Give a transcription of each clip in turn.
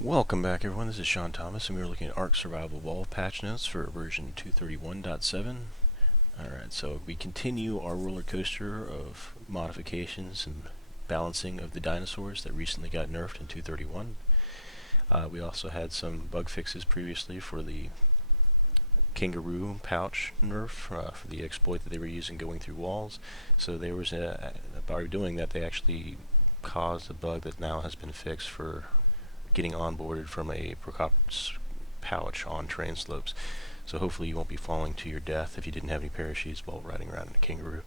Welcome back everyone, this is Sean Thomas and we are looking at ARK Survival Evolved patch notes for version 231.7. Alright, so we continue our roller coaster of modifications and balancing of the dinosaurs that recently got nerfed in 231. We also had some bug fixes previously for the kangaroo pouch nerf for the exploit that they were using going through walls. So there was by doing that they actually caused a bug that now has been fixed for getting onboarded from a Procop Pouch on terrain slopes. So hopefully you won't be falling to your death if you didn't have any parachutes while riding around in a kangaroo.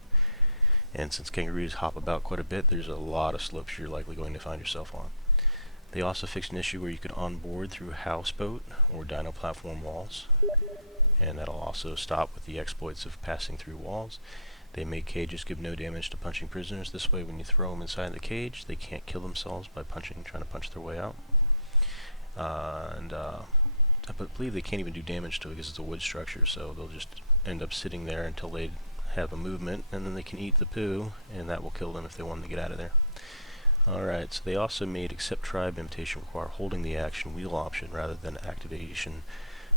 And since kangaroos hop about quite a bit, there's a lot of slopes you're likely going to find yourself on. They also fixed an issue where you could onboard through houseboat or dino-platform walls, and that'll also stop with the exploits of passing through walls. They make cages give no damage to punching prisoners. This way when you throw them inside the cage, they can't kill themselves by trying to punch their way out. I believe they can't even do damage to it because it's a wood structure, so they'll just end up sitting there until they have a movement, and then they can eat the poo, and that will kill them if they wanted to get out of there. Alright, so they also made Accept Tribe Invitation require holding the action wheel option rather than activation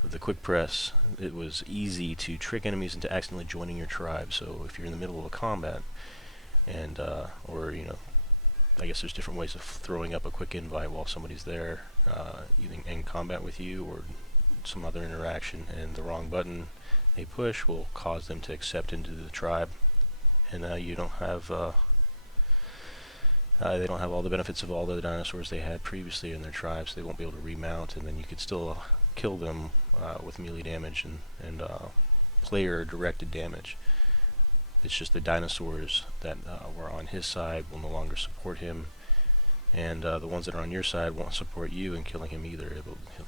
of the quick press. It was easy to trick enemies into accidentally joining your tribe, so if you're in the middle of a combat, and or I guess there's different ways of throwing up a quick invite while somebody's there, either in combat with you or some other interaction, and the wrong button they push will cause them to accept into the tribe, and you don't have they don't have all the benefits of all the dinosaurs they had previously in their tribes. So they won't be able to remount, and then you could still kill them with melee damage and player directed damage. It's just the dinosaurs that were on his side will no longer support him, and the ones that are on your side won't support you in killing him either.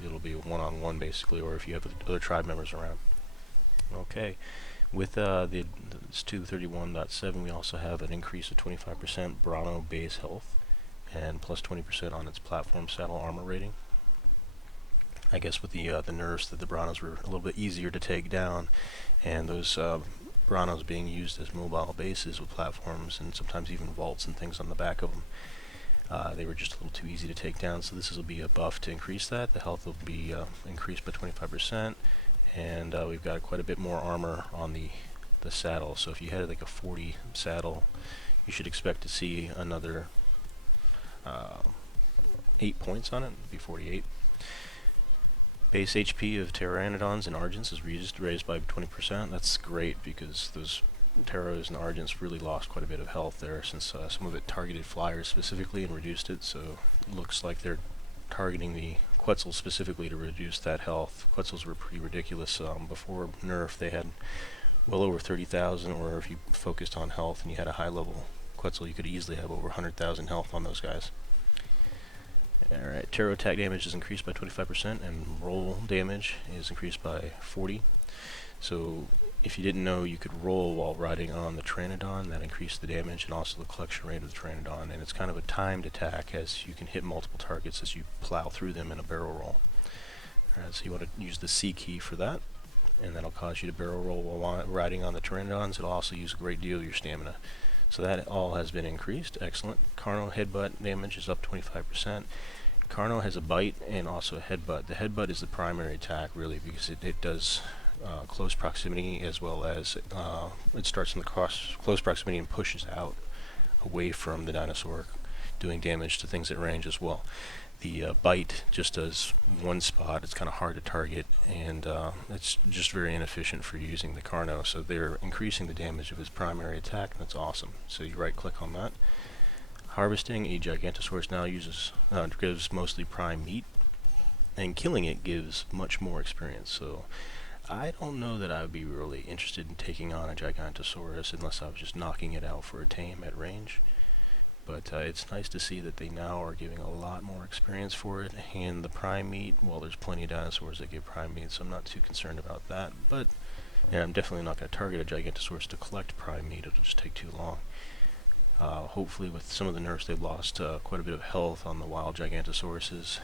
It'll be one-on-one basically, or if you have other tribe members around. Okay, with this 231.7 we also have an increase of 25% Bronto base health and plus 20% on its platform saddle armor rating. I guess with the nerfs that the Brontos were a little bit easier to take down, and those Brontos being used as mobile bases with platforms and sometimes even vaults and things on the back of them. They were just a little too easy to take down, so this will be a buff to increase that. The health will be increased by 25%, and we've got quite a bit more armor on the saddle. So if you had like a 40 saddle, you should expect to see another 8 points on it. It'll be 48. Base HP of Pteranodons and Argents is raised by 20%. That's great because those Pteros and Argents really lost quite a bit of health there, since some of it targeted flyers specifically and reduced it, so it looks like they're targeting the Quetzals specifically to reduce that health. Quetzals were pretty ridiculous. Before nerf they had well over 30,000, or if you focused on health and you had a high level Quetzal you could easily have over 100,000 health on those guys. Alright, Ptero attack damage is increased by 25% and roll damage is increased by 40. So if you didn't know, you could roll while riding on the Pteranodon. That increased the damage and also the collection rate of the Pteranodon, and it's kind of a timed attack as you can hit multiple targets as you plow through them in a barrel roll. Alright, so you want to use the C key for that, and that'll cause you to barrel roll while riding on the Pteranodons. It'll also use a great deal of your stamina. So that all has been increased. Excellent. Carno headbutt damage is up 25%. Carno has a bite and also a headbutt. The headbutt is the primary attack really, because it does close proximity, as well as it starts in the close proximity and pushes out away from the dinosaur, doing damage to things at range as well. The bite just does one spot. It's kind of hard to target, and it's just very inefficient for using the Carno, so they're increasing the damage of his primary attack, and that's awesome. So you right click on that. Harvesting a Giganotosaurus now gives mostly prime meat, and killing it gives much more experience. So I don't know that I would be really interested in taking on a Giganotosaurus unless I was just knocking it out for a tame at range. But it's nice to see that they now are giving a lot more experience for it, and the prime meat, well, there's plenty of dinosaurs that give prime meat, so I'm not too concerned about that. But yeah, I'm definitely not going to target a Giganotosaurus to collect prime meat. It'll just take too long. Hopefully with some of the nerfs they've lost quite a bit of health on the wild Gigantosauruses,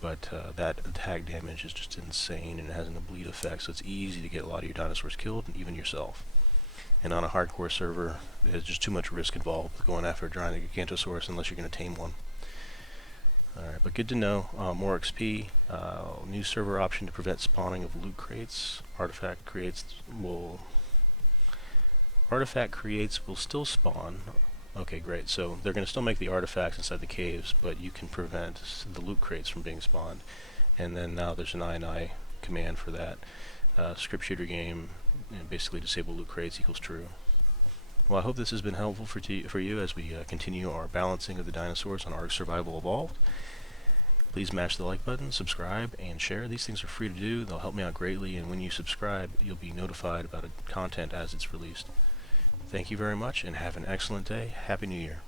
but that attack damage is just insane, and it has an bleed effect, so it's easy to get a lot of your dinosaurs killed, and even yourself. And on a hardcore server, there's just too much risk involved with going after a giant Gigantosaurus unless you're going to tame one. Alright, but good to know. More XP, new server option to prevent spawning of loot crates. Artifact creates will still spawn. Okay, great. So they're going to still make the artifacts inside the caves, but you can prevent the loot crates from being spawned. And then now there's an INI command for that. Script shooter game, basically disable loot crates equals true. Well, I hope this has been helpful for you as we continue our balancing of the dinosaurs on ARK Survival Evolved. Please smash the like button, subscribe, and share. These things are free to do. They'll help me out greatly, and when you subscribe, you'll be notified about content as it's released. Thank you very much, and have an excellent day. Happy New Year.